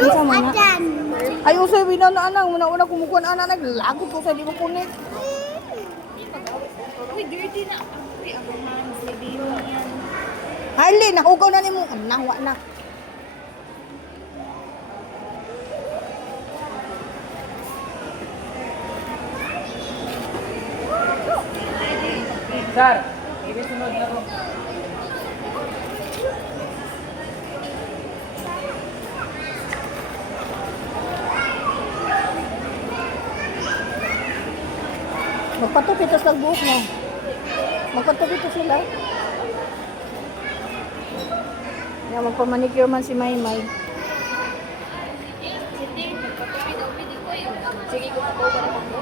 Unsa man na? Ay usay bina na anang una kumukuan ana naglagot ko sa di ko kunit. Uy, dirty na. Uy, ako man, sabihin mo yan. Hali nahugaw na nimo nawa na. Sir, ibisunod na ko. Magpatupitos lang buhok mo. Magpatupitos sila. Yan, magpamanicure man si Maymay. Sige, ko pa ko ba naman ko?